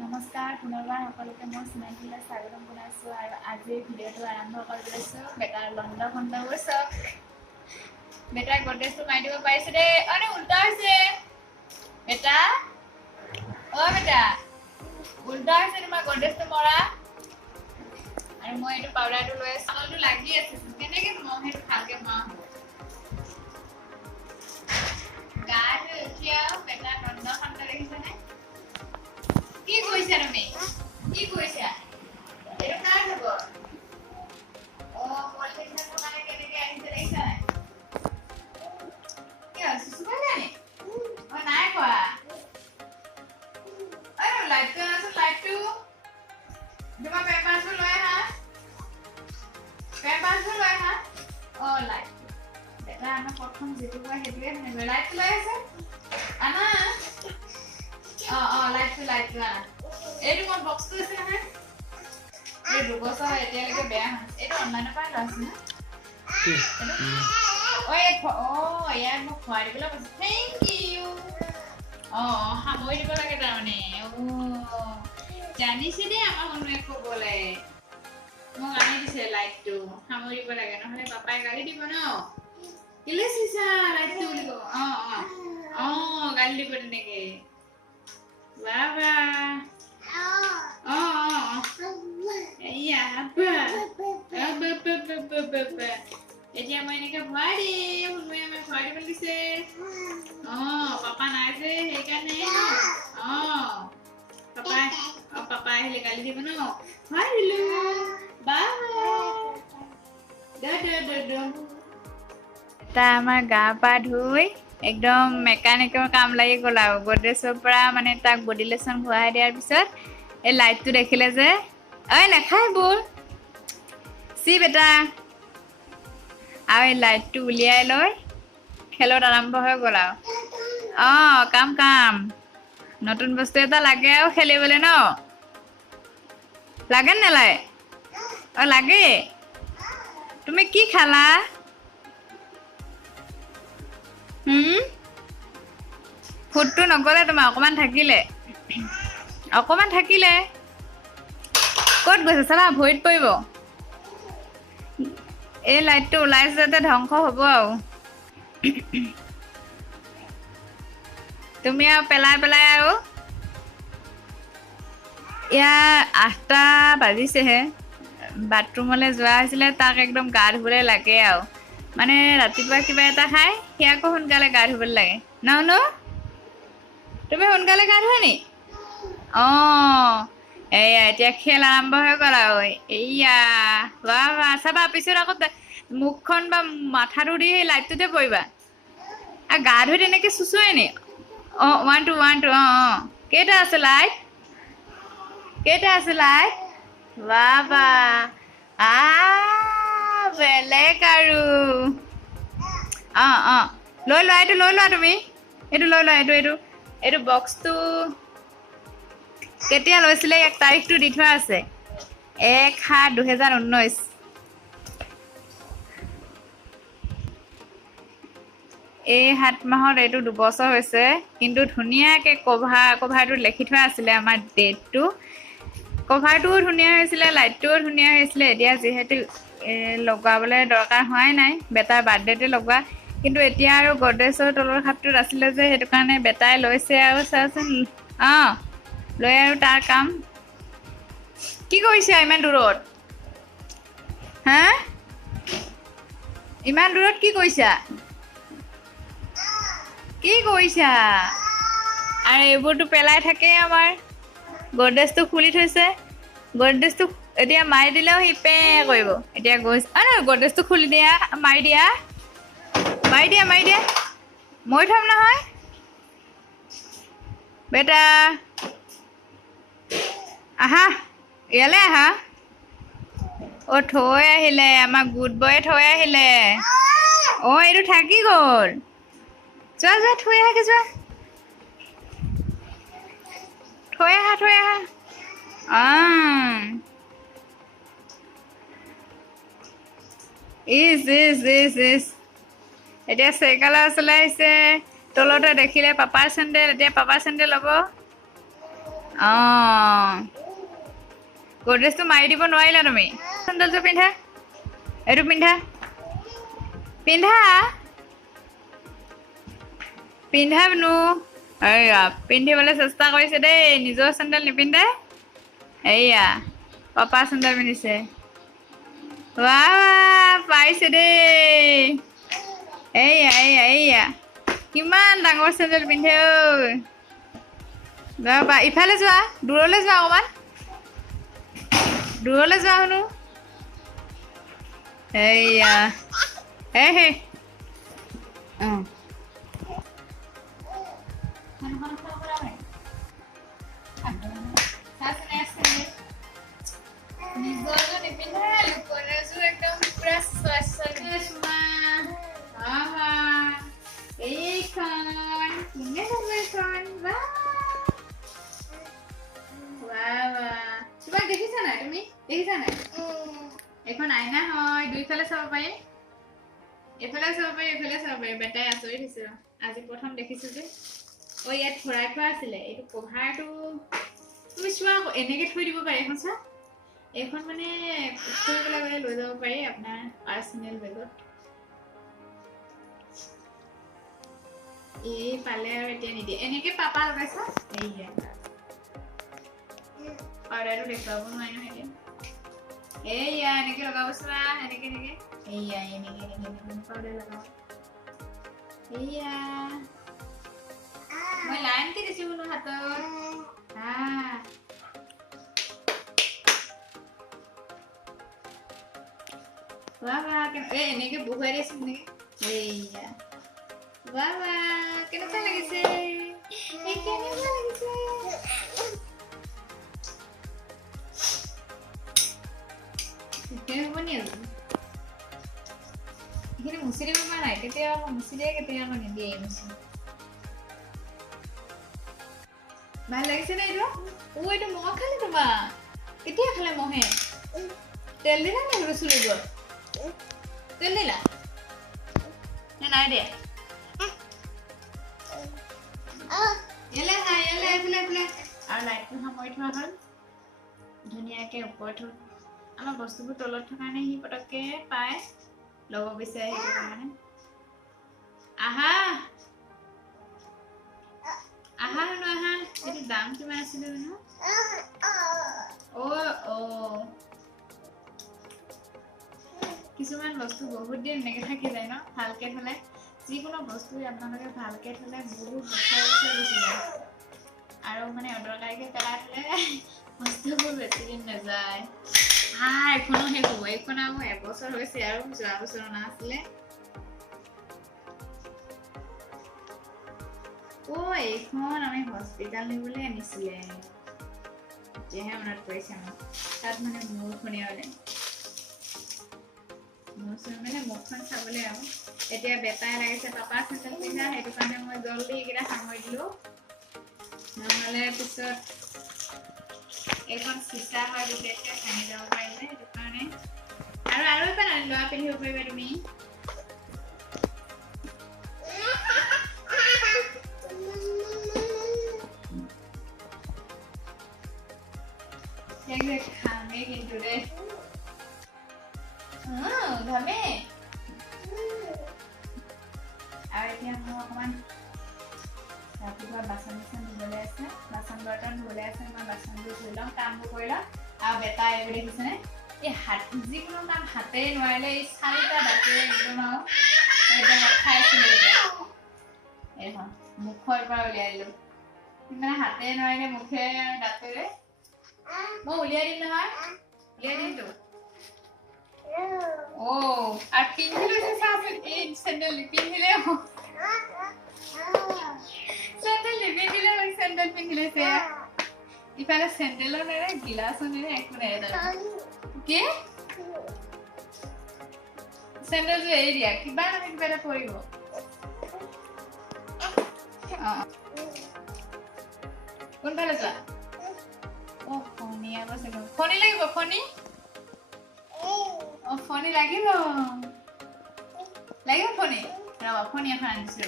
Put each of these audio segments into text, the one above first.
নমস্কাৰ পুনৰবাৰ সকলোকে মই চিনাকিলৈ স্বাগতম জনাইছোঁ আৰু আজিৰ ভিডিঅ'টো আৰম্ভ কৰিব লৈছোঁ। বেটাৰ লণ্ড ভণ্ডবোৰ চব বেটাৰ গডৰেজটো মাৰি দিব পাৰিছে দেই। অনে উল্টা হৈছে বেটা, বেটা উল্টা হৈছে তোমাৰ গডৰেজটো মৰা। আৰু মই এইটো পাউডাৰটো লৈ আছোঁ, চালটো লাগি আছে কেনেকৈ মই সেইটো ভালকৈ মাৰোঁ। গা ধুই উঠি আৰু বেটাৰ লণ্ড ভণ্ড দেখিছেনে? কি কৰিছা তুমি? কি কৰিছা? এইটো কাৰ হ'ব? পলিথিনটো মানে কেনেকৈ আহিছে দেখিছা নাই? কি হ'ল চুচু কৰিলা নি? নাই কৰা। লাইটটো আনাচোন, লাইটটো। তোমাৰ পেপাৰটো লৈ আহা। পেপাৰটো লৈ আহা। লাইটটো। বেটা আমাৰ প্ৰথম যিটো কয় সেইটোৱে শুনিব। লাইটটো লৈ আছে? আনা। লাইটটো আনা। এইটো মোৰ বক্সটো আছে নহয়। এই 2 বছৰ এতিয়ালৈকে বেয়া হোৱা নাই। এইটো অনলাইনৰ পৰা লৈছে না? ইয়াত মোক খুৱাই দিবলৈ কৈছে। Thank you. সামৰি দিব লাগে তাৰমানে। জানিছে দেই আমাৰ মানুহে ক'বলৈ। মোক আনি দিছে লাইটটো। সামৰি দিব লাগে নহ'লে পাপাই গালি দিব ন। কেলে চিছা লাইটটো বুলি ক'ব। গালি দিব তেনেকে। বাবা এতিয়া মই এনেকে ভৰাই দিম। শুনুৱে আমাক ভৰাই দিব দিছে। পাপা নাই যে সেইকাৰণে পাপা আহিলে গালি দিব ন। ভৰাই দিলো। এটা আমাৰ গা পা ধুই একদম মেকানিকৰ কাম লাগি গ'ল আৰু গডৰেজৰ পৰা মানে তাক বডি লোচন ঘূৰাই দিয়াৰ পিছত এই লাইটটো দেখিলে যে নাখায় বোৰ চি বেটা আৰু এই লাইটটো উলিয়াই লৈ খেলত আৰম্ভ হৈ গ'ল আৰু কাম নতুন বস্তু এটা লাগে আৰু খেলিবলৈ ন লাগে নেলাগে লাগে তুমি কি খালা ফুটটো নগ'লে তোমাৰ অকমান থাকিলে ক'ত গৈছে চালা ভৰিত পৰিব এই লাইটটো ওলাইছে যাতে ধ্বংস হ'ব আৰু তুমি আৰু পেলাই আৰু ইয়াৰ 8টা বাজিছেহে বাথৰুমলৈ যোৱা হৈছিলে তাক একদম গা ধুবলৈ লাগে আৰু মানে ৰাতিপুৱা কিবা এটা খাই সি আকৌ সোনকালে গা ধুবলৈ লাগে ন তুমি সোনকালে গা ধুৱা নি এয়া এতিয়া খেল আৰম্ভ হৈ গ'ল আৰু এয়া চাবা পিছত আকৌ মুখখন বা মাথাটো দি সেই লাইটটোতে পৰিবা গা ধুই তেনেকে চুচুৱে নি 1 2 1 2 কেইটা আছে লাইট বাবা বেলেগ আৰু লৈ লোৱা তুমি এইটো লৈ লোৱা এইটো বক্সটো কেতিয়া লৈছিলে ইয়াক তাৰিখটো দি থোৱা আছে 1/7/2019 এই 7 মাহত এইটো 2 বছৰ হৈছে কিন্তু ধুনীয়াকৈ কভাৰটো লিখি থোৱা আছিলে আমাৰ ডেটটো কভাৰটোও ধুনীয়া হৈছিলে লাইটটোও ধুনীয়া হৈছিলে এতিয়া যিহেতু লগাবলৈ দৰকাৰ হোৱাই নাই বেটাৰ বাৰ্থডেতে লগোৱা কিন্তু এতিয়া আৰু গডৰেজৰ তলৰ খাপটোত আছিলে যে সেইটো কাৰণে বেটাই লৈছে আৰু চাচোন লৈ আৰু তাৰ কাম কি কৰিছে ইমান দূৰত ইমান দূৰত কি কৰিছা আৰু এইবোৰতো পেলাই থাকেই আমাৰ গডৰেজটো খুলি থৈছে গডৰেজটো এতিয়া মাৰি দিলেও সি পে কৰিব এতিয়া গৈছে গডৰেজটো খুলি দিয়া মাৰি দিয়া মই থম নহয় বেটা আহা ইয়ালৈ আহা থৈ আহিলে আমাৰ গুড বয়ে থৈ আহিলে এইটো থাকি গ'ল যোৱা থৈ আহাগে যোৱা থৈ আহা ইচ এতিয়া চাইকেলৰ ওচৰলৈ আহিছে তলতে দেখিলে পাপাৰ চেণ্ডেল এতিয়া পাপাৰ চেণ্ডেল ল'ব অঁ গডৰেজটো মাৰি দিব নোৱাৰিলা তুমি চেণ্ডেলযোৰ পিন্ধা এইটো পিন্ধা পিন্ধা পিন্ধা নো এইয়া পিন্ধিবলৈ চেষ্টা কৰিছে দেই নিজৰ চেণ্ডেল নিপিন্ধে এইয়া পাপা চেণ্ডেল পিন্ধিছে পাইছে দেই এইয়া কিমান ডাঙৰ চেণ্ডেল পিন্ধে ঐ বা ইফালে যোৱা দূৰলৈ যোৱা অকণমান দূৰলৈ যোৱা শুনো এইয়া হে অঁ নিজৰযোৰ নিপিন্ধে লোকৰযোৰ একদম পুৰা এইখন কোনে ল'ব এইখন তোমাক দেখিছা নাই তুমি দেখিছা নাই এখন আইনা হয় দুইফালে চাব পাৰি এফালে চাব পাৰি এফালে চাব পাৰি বেটাই আচৰিত হৈছে আজি প্ৰথম দেখিছো যে ইয়াত ভৰাই থোৱা আছিলে এইটো কভাৰটো তুমি চোৱা এনেকে থৈ দিব পাৰি এখন চোৱা এইখন মানে ফুৰিবলৈ গ'লে লৈ যাব পাৰি আপোনাৰ পাৰ্চনেল বেগত এই পালে আৰু এতিয়া নিদিয়ে এনেকে পাপা লগাইছা এইয়া পাউডাৰটো দেখুৱাব নোৱাৰি নহয় এতিয়া এইয়া এনেকে লগাব চোৱা এনেকে এইয়া এনেকে পাউডাৰ লগাব এইয়া মই লাইনকে দিছো বোলো হাতত এনেকে বহুৱাই দিছো নেকি এইয়া কেনেকুৱা লাগিছে হ'ব নি এইখিনি মুচি দিব পৰা নাই কেতিয়াবা মুচি দিয়ে কেতিয়াবা নিদিয়ে মুচি ভাল লাগিছে নে এইটো এইটো মহ খালে তোমাৰ কেতিয়া খালে মহে তেল দিলা নে চুলিবোৰত তেল দিলা নে নাই দিয়া আৰু লাইটটো সামৰি থোৱা হ'ল ধুনীয়াকে ওপৰত হ'ল আমাৰ বস্তুবোৰ তলত থকা কাৰণে সি পটককে পায় ল'ব বিচাৰে সেইটো কাৰণে আহা এইটো দাম কিমান আছিলে জানো কিছুমান বস্তু বহুত দিন এনেকে থাকি যায় ন ভালকে থলে যিকোনো বস্তু আপোনালোকে ভালকে থলে বহুত বছৰ গুচি যায় আৰু মানে অদৰকাৰীকে পেলাই থলে বস্তুবোৰ বেছি দিন নাযায় এইখনো শেষ হ'ব এইখন আৰু এবছৰ হৈছে আৰু যোৱা বছৰ অনা আছিলে এইখন আমি হস্পিটাল নিবলৈ আনিছিলে এতিয়াহে মনত পৰিছে মোক তাত মানে মোৰ শুনিয়ালে মানে মুখখন চাবলৈ আৰু এতিয়া বেটাই লাগিছে পাপা চেণ্ডেল পিন্ধা সেইটো কাৰণে মই জলদি এইকেইটা সামৰি দিলো নহ'লে পিছত এইখন চিচা হয় বিশেষকৈ ভাঙি যাব পাৰিলে সেইটো কাৰণে আৰু এখন আনি লোৱা পিন্ধিব পাৰিবা তুমি খামে কিন্তু ৰে ঘামে আৰু এতিয়া মোৰ অকণমান ৰাতিপুৱা বাচন ধুবলৈ আছে বাচন বৰ্তন ধুবলৈ আছে মই বাচনবোৰ ধুই ল'ম কামবোৰ কৰি ল'ম আৰু বেটা এইবোৰ দেখিছেনে এই যিকোনো কাম হাতেৰে নোৱাৰিলে এই চাৰিটা দাঁতেৰে একদম আৰু একদম খাই আছিলে এতিয়া এইখন মুখৰ পৰা উলিয়াই দিলো মানে হাতেৰে নোৱাৰিলে মুখেৰে দাঁতেৰে মই উলিয়াই দিম নহয় উলিয়াই দিমতো আৰু পিন্ধি লৈছে চাচোন এই চেণ্ডেল নিপিন্ধিলে চেণ্ডেল পিন্ধি লৈছে ইফালে চেণ্ডেলো নেৰে গিলাচো নেৰে একো নেৰে কি চেণ্ডেলযোৰ এৰি দিয়া কিবা নহয় কিবা এটা পৰিব কোনফালে যোৱা ফণি আকৌ ফণি লাগিব ফণি ফণি লাগিব ফণি ৰবা ফণি এখন আনিছো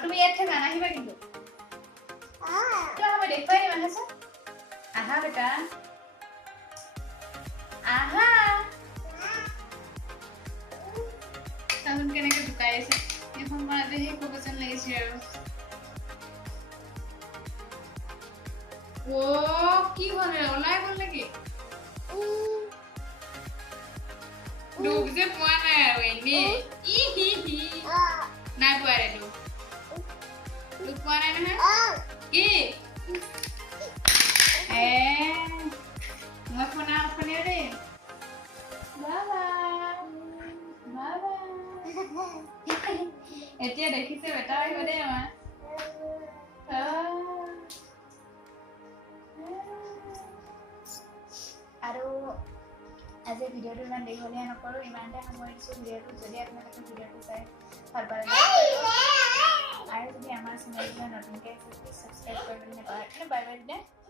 তুমি ইয়াত থাকা নাহিবা কিন্তু হ'ব দিয়া দেখুৱাই দিম আহাচোন আহা বেটা আহা চাচোন কেনেকৈ জোকাই আছে এখন মাতে সেই ক'ব যেন লাগিছে আৰু ও কি হলে ওলাই গ'ল নেকি ডুব যে পোৱা নাই আৰু এনে ই হি হি নাই পোৱা ৰে ডুব পোৱা নাই নহয় কি মই ফোনে ৰে বাবা বাবা এতিয়া দেখিছে বেটা আহিব দেই আমাৰ আৰু আজি ভিডিঅ'টো ইমান দীঘলীয়া নকৰোঁ ইমানতে সামৰিছোঁ ভিডিঅ'টো যদি আপোনালোকে ভিডিঅ'টো চাই ভাল পালে আৰু যদি আমাৰ চেনেলটো নতুনকৈ আছে প্লিজ ছাবস্ক্ৰাইব কৰিবলৈ নাপাহৰিব বাই বাই